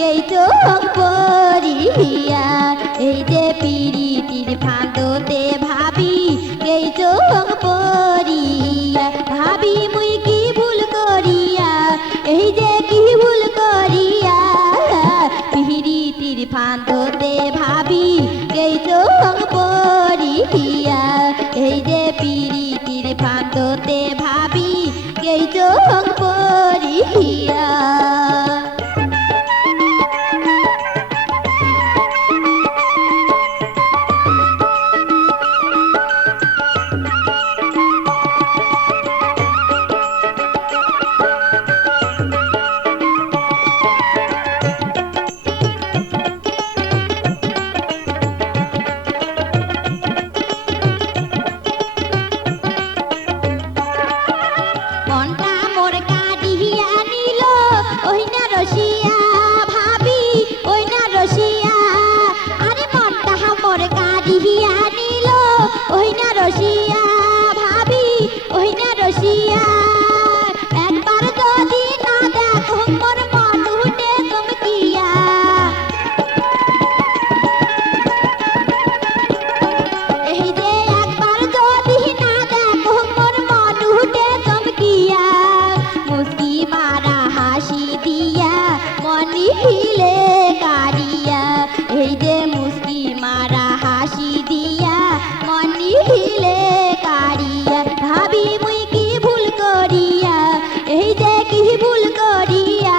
গেই চোখ পড়িয়া এই যে পিরিতির ফাঁদতে ভাবি গেই চোখ পড়িয়া ভাবি মুই কি ভুল করিয়া এই যে কি ভুল করিয়া পিরিতির ফাঁদতে ভাবি গেই চোখ পড়িয়া এই যে পিরিতির ফাঁদতে ভাবি গেই চোখ পড়িয়া রসিয়া ভাবি ওই না রসিয়া একবার যদি না দেখো মোর মন উঠে চমকিয়া এই যে একবার যদি না দেখো মোর মন উঠে চমকিয়া মুস্কি মারা হাসি দিয়া মনি হিলে কারিয়া এই যে মুস্কি মারা হাসি দিয়া মনি হিলে কারিয়া ভাবি মুই কি ভুল করিয়া এই যে কি ভুল করিয়া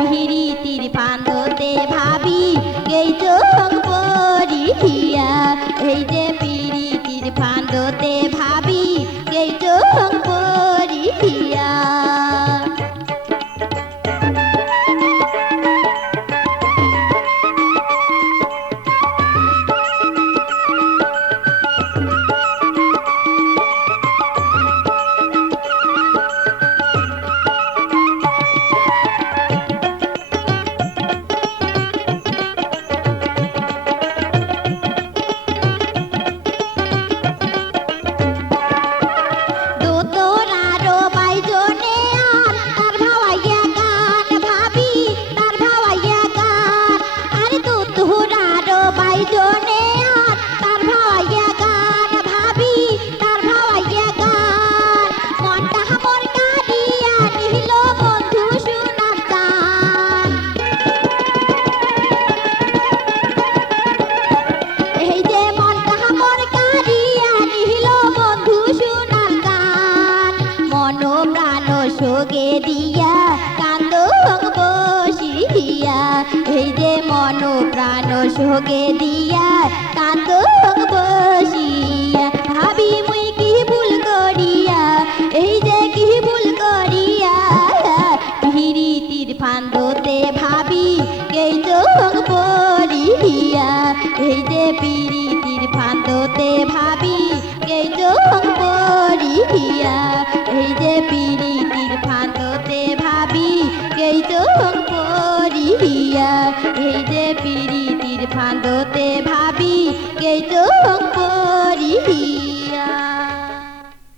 পিরিতির ফাঁদতে ভাবি গেই চোখ পড়িয়া এই যে পিরিতির ফাঁদতে ভাবি গেই চোখ পড়িয়া সোগে দিয়া কান্দ বসিয়া এই যে মন প্রাণ সোগে দিয়া কান্দ বসিয়া ভাবি মুই কি ভুল করিয়া এই যে কি ভুল করিয়া পিরিতির ফাঁদতে ভাবি গেই চোখ পড়িয়া এই যে পিরিতির ফাঁদতে ভাবি গেই চোখ পড়িয়া এই যে পিরিতির ফাঁদতে ভাবি গেই চোখ পড়িয়া এই যে পিরিতির ফাঁদতে ভাবি গেই চোখ